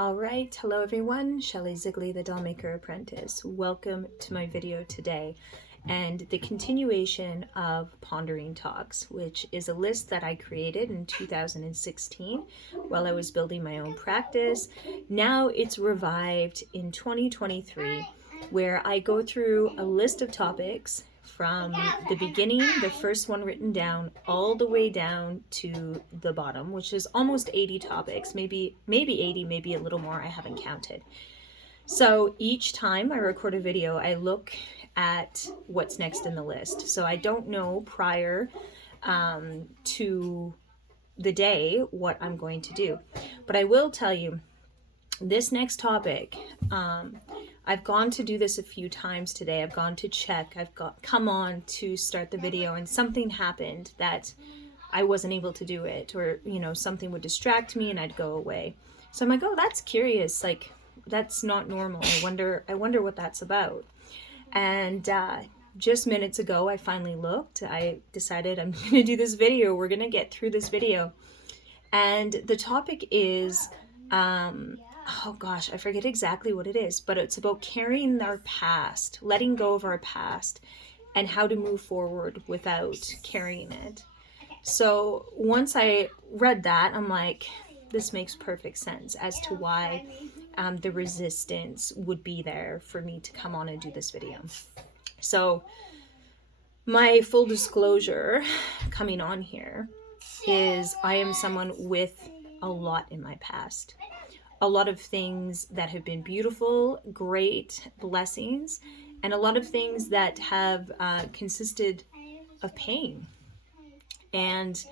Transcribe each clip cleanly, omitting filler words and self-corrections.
All right, hello everyone, 𝕱𝖊𝖊, the doll maker apprentice. Welcome to my video today and the continuation of Pondering Talks, which is a list that I created in 2016 while I was building my own practice. Now it's revived in 2023, where I go through a list of topics from the beginning, the first one written down, all the way down to the bottom, which is almost 80 topics, maybe 80, maybe a little more, I haven't counted. So each time I record a video, I look at what's next in the list. So I don't know prior to the day what I'm going to do. But I will tell you, this next topic, I've gone to do this a few times today. I've gone to check, come on to start the video, and something happened that I wasn't able to do it, or something would distract me and I'd go away. So I'm like, oh, that's curious, like that's not normal. I wonder what that's about. And just minutes ago I finally looked. I decided I'm gonna do this video. We're gonna get through this video, and the topic is oh gosh, I forget exactly what it is, but it's about carrying our past, letting go of our past, and how to move forward without carrying it. So once I read that, I'm like, this makes perfect sense as to why the resistance would be there for me to come on and do this video. So my full disclosure coming on here is I am someone with a lot in my past. A lot of things that have been beautiful, great blessings, and a lot of things that have consisted of pain. And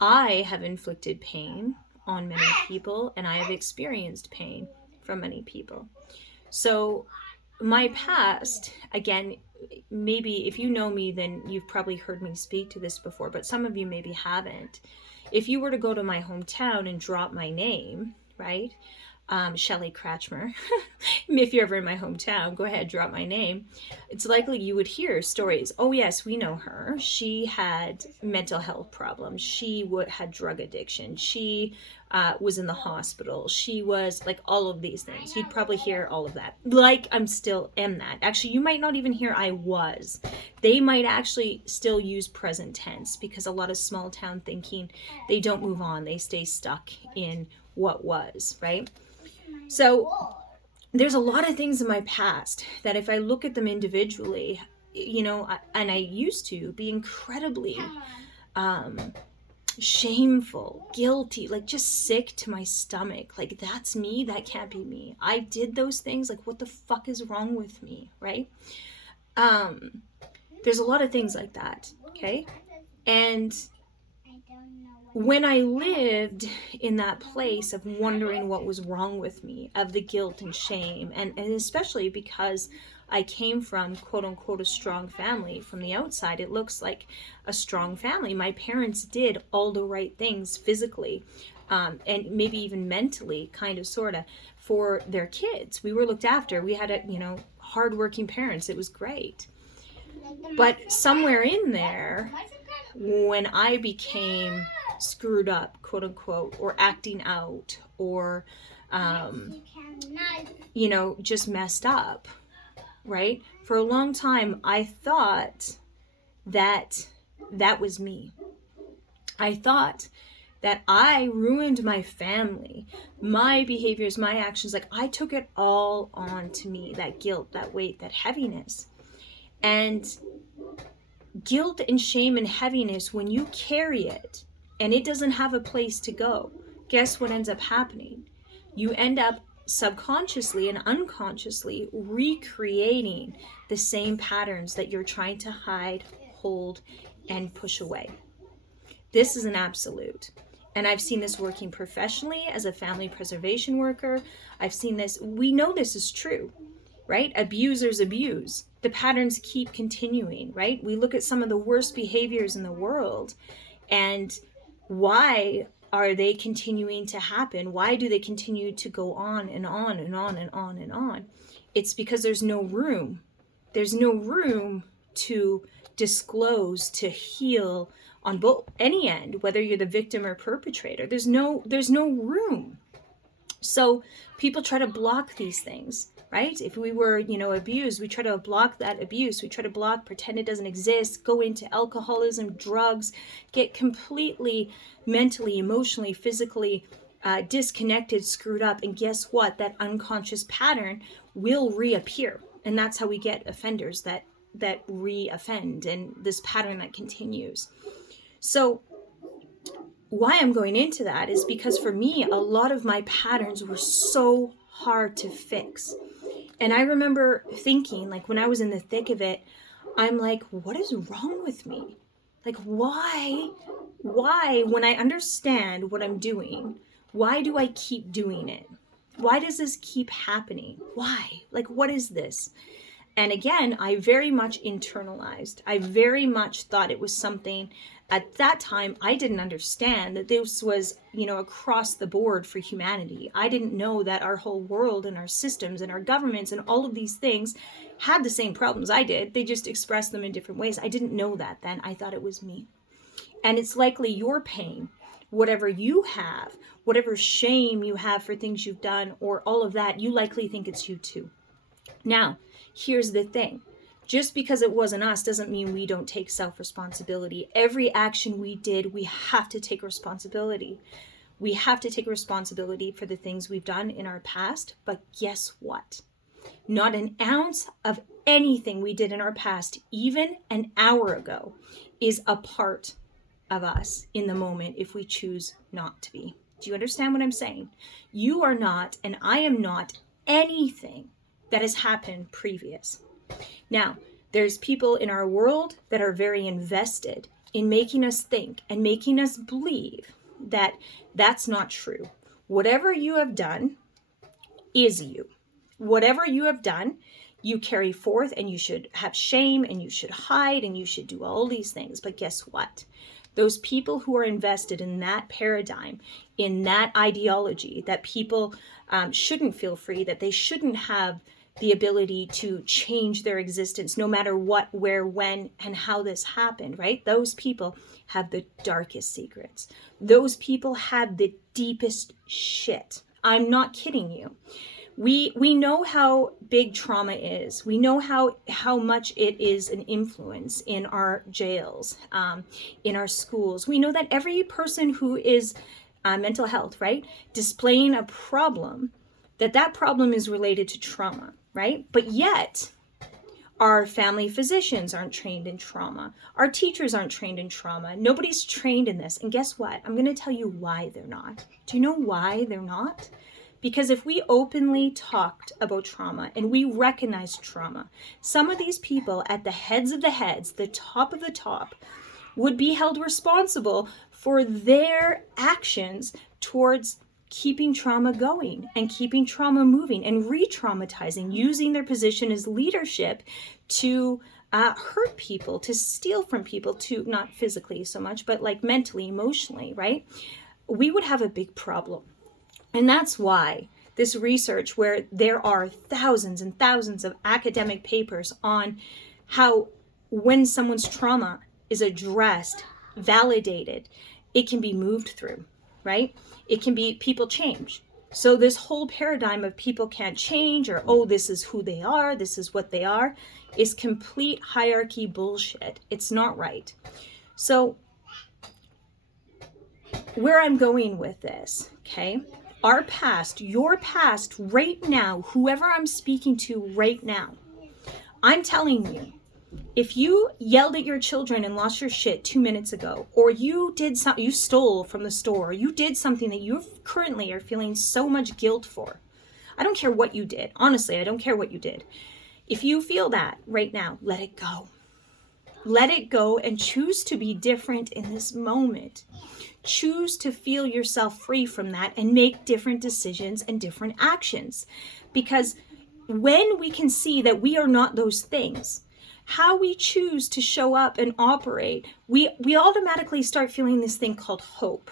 I have inflicted pain on many people, and I have experienced pain from many people. So my past, again, maybe if you know me, then you've probably heard me speak to this before, but some of you maybe haven't. If you were to go to my hometown and drop my name, right? Shelley Kratchmer. If you're ever in my hometown, go ahead, drop my name. It's likely you would hear stories. Oh yes, we know her. She had mental health problems. She had drug addiction. She was in the hospital. She was like all of these things. You'd probably hear all of that. Like I'm still am that. Actually, you might not even hear I was. They might actually still use present tense, because a lot of small town thinking, they don't move on. They stay stuck in what was, right? So there's a lot of things in my past that if I look at them individually, and I used to be incredibly shameful, guilty, like just sick to my stomach. Like, that's me, that can't be me. I did those things, like what the fuck is wrong with me, right? There's a lot of things like that, okay? And when I lived in that place of wondering what was wrong with me, of the guilt and shame, and especially because I came from, quote unquote, a strong family. From the outside, it looks like a strong family. My parents did all the right things physically, and maybe even mentally, kind of, sort of, for their kids. We were looked after. We had hardworking parents. It was great. But somewhere in there, when I became screwed up, quote unquote, or acting out, or just messed up, right? For a long time I thought that was me. I thought that I ruined my family, my behaviors, my actions. Like, I took it all on to me, that guilt, that weight, that heaviness. And guilt and shame and heaviness, when you carry it and it doesn't have a place to go, guess what ends up happening? You end up subconsciously and unconsciously recreating the same patterns that you're trying to hide, hold, and push away. This is an absolute. And I've seen this working professionally as a family preservation worker. I've seen this. We know this is true, right? Abusers abuse. The patterns keep continuing, right? We look at some of the worst behaviors in the world, and why are they continuing to happen? Why do they continue to go on and on and on and on and on? It's because there's no room. There's no room to disclose, to heal on both any end, whether you're the victim or perpetrator. There's no room. So people try to block these things, right? If we were, abused, we try to block that abuse. We try to pretend it doesn't exist, go into alcoholism, drugs, get completely mentally, emotionally, physically disconnected, screwed up. And guess what? That unconscious pattern will reappear. And that's how we get offenders that re-offend, and this pattern that continues. So why I'm going into that is because for me, a lot of my patterns were so hard to fix. And I remember thinking, like, when I was in the thick of it, I'm like, what is wrong with me? Like, why, when I understand what I'm doing, why do I keep doing it? Why does this keep happening? Why? Like, what is this? And again, I very much internalized. I very much thought it was something at that time I didn't understand, that this was, across the board for humanity. I didn't know that our whole world and our systems and our governments and all of these things had the same problems I did. They just expressed them in different ways. I didn't know that then. I thought it was me. And it's likely your pain, whatever you have, whatever shame you have for things you've done or all of that, you likely think it's you too. Now, here's the thing. Just because it wasn't us doesn't mean we don't take self-responsibility. Every action we did, we have to take responsibility. We have to take responsibility for the things we've done in our past. But guess what? Not an ounce of anything we did in our past, even an hour ago, is a part of us in the moment if we choose not to be. Do you understand what I'm saying? You are not, and I am not, anything that has happened previous. Now, there's people in our world that are very invested in making us think and making us believe that that's not true. Whatever you have done is you. Whatever you have done, you carry forth, and you should have shame, and you should hide, and you should do all these things. But guess what? Those people who are invested in that paradigm, in that ideology, that people shouldn't feel free, that they shouldn't have the ability to change their existence no matter what, where, when, and how this happened, right? Those people have the darkest secrets. Those people have the deepest shit. I'm not kidding you. We know how big trauma is. We know how much it is an influence in our jails, in our schools. We know that every person who is mental health, right, displaying a problem, that problem is related to trauma, right? But yet, our family physicians aren't trained in trauma. Our teachers aren't trained in trauma. Nobody's trained in this. And guess what? I'm going to tell you why they're not. Do you know why they're not? Because if we openly talked about trauma and we recognized trauma, some of these people at the heads of the heads, the top of the top, would be held responsible for their actions towards keeping trauma going and keeping trauma moving and re-traumatizing, using their position as leadership to hurt people, to steal from people, to not physically so much, but like mentally, emotionally, right? We would have a big problem. And that's why this research, where there are thousands and thousands of academic papers on how when someone's trauma is addressed, validated, it can be moved through, right? It can be, people change. So this whole paradigm of people can't change, or, oh, this is who they are, this is what they are, is complete hierarchy bullshit. It's not right. So where I'm going with this, okay? Our past, your past right now, whoever I'm speaking to right now, I'm telling you, if you yelled at your children and lost your shit 2 minutes ago, or you did something, you stole from the store, or you did something that you currently are feeling so much guilt for, I don't care what you did. Honestly, I don't care what you did. If you feel that right now, let it go. Let it go and choose to be different in this moment. Choose to feel yourself free from that and make different decisions and different actions. Because when we can see that we are not those things, how we choose to show up and operate, we automatically start feeling this thing called hope.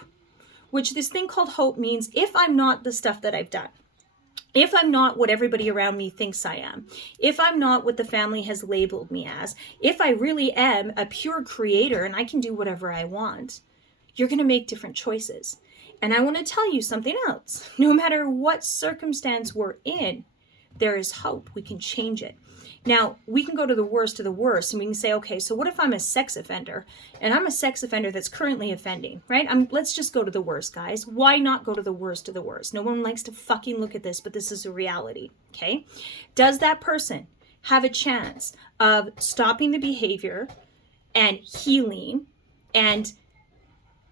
Which this thing called hope means, if I'm not the stuff that I've done, if I'm not what everybody around me thinks I am, if I'm not what the family has labeled me as, if I really am a pure creator and I can do whatever I want, you're going to make different choices. And I want to tell you something else. No matter what circumstance we're in, there is hope. We can change it. Now, we can go to the worst of the worst and we can say, okay, so what if I'm a sex offender and I'm a sex offender that's currently offending, right? Let's just go to the worst, guys. Why not go to the worst of the worst? No one likes to fucking look at this, but this is a reality, okay? Does that person have a chance of stopping the behavior and healing and,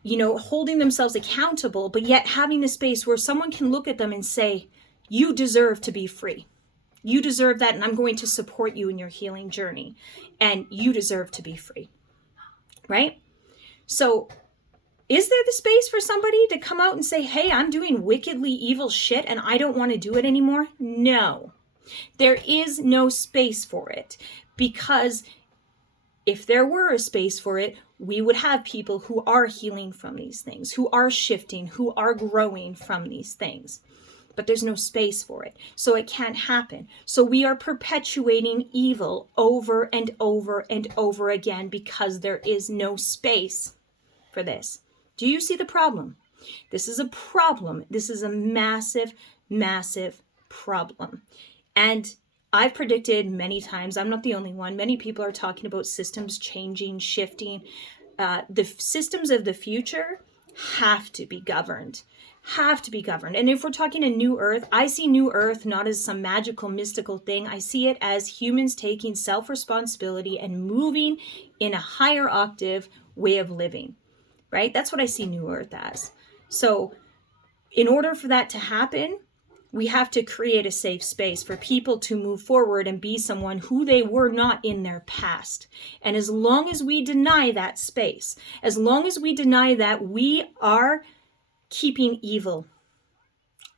you know, holding themselves accountable, but yet having a space where someone can look at them and say, you deserve to be free. You deserve that, and I'm going to support you in your healing journey, and you deserve to be free, right? So is there the space for somebody to come out and say, hey, I'm doing wickedly evil shit and I don't want to do it anymore? No, there is no space for it, because if there were a space for it, we would have people who are healing from these things, who are shifting, who are growing from these things. But there's no space for it. So it can't happen. So we are perpetuating evil over and over and over again because there is no space for this. Do you see the problem? This is a problem. This is a massive, massive problem. And I've predicted many times, I'm not the only one, many people are talking about systems changing, shifting. The systems of the future have to be governed. And if we're talking a new earth, I see new earth not as some magical, mystical thing. I see it as humans taking self-responsibility and moving in a higher octave way of living, right? That's what I see new earth as. So in order for that to happen, we have to create a safe space for people to move forward and be someone who they were not in their past. And as long as we deny that space, as long as we deny that, we are keeping evil.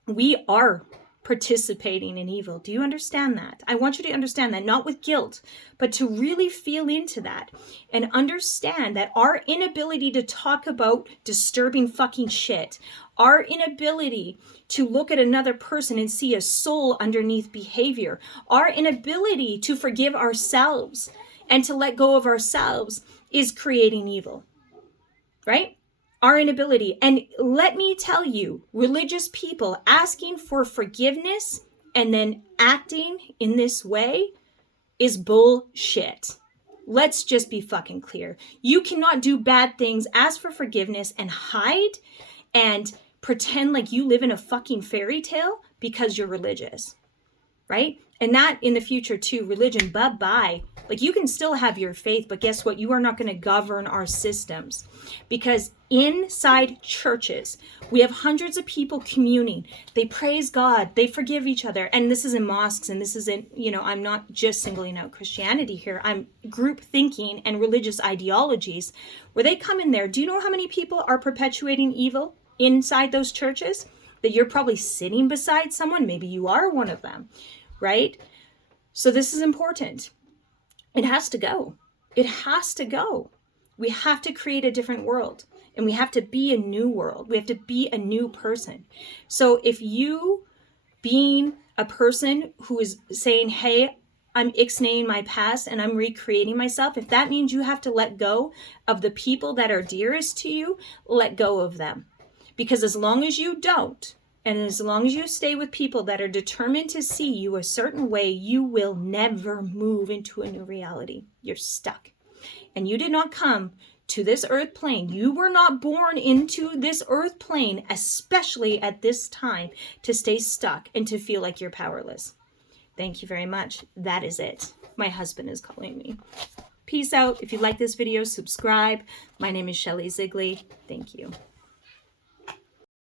We are participating in evil. Do you understand that? I want you to understand that, not with guilt, but to really feel into that and understand that our inability to talk about disturbing fucking shit, our inability to look at another person and see a soul underneath behavior, our inability to forgive ourselves and to let go of ourselves is creating evil, right? Our inability. And let me tell you, religious people asking for forgiveness and then acting in this way is bullshit. Let's just be fucking clear. You cannot do bad things, ask for forgiveness, and hide and pretend like you live in a fucking fairy tale because you're religious, right? And that in the future too, religion, bye-bye. Like, you can still have your faith, but guess what? You are not going to govern our systems, because inside churches, we have hundreds of people communing. They praise God. They forgive each other. And this is in mosques, and this isn't, you know, I'm not just singling out Christianity here. I'm group thinking and religious ideologies where they come in there. Do you know how many people are perpetuating evil inside those churches? That you're probably sitting beside someone. Maybe you are one of them, right? So this is important. It has to go. It has to go. We have to create a different world, and we have to be a new world. We have to be a new person. So if you, being a person who is saying, hey, I'm ixnaying my past and I'm recreating myself, if that means you have to let go of the people that are dearest to you, let go of them. Because as long as you don't, and as long as you stay with people that are determined to see you a certain way, you will never move into a new reality. You're stuck. And you did not come to this earth plane. You were not born into this earth plane, especially at this time, to stay stuck and to feel like you're powerless. Thank you very much. That is it. My husband is calling me. Peace out. If you like this video, subscribe. My name is 𝕱𝖊𝖊𝖊. Thank you.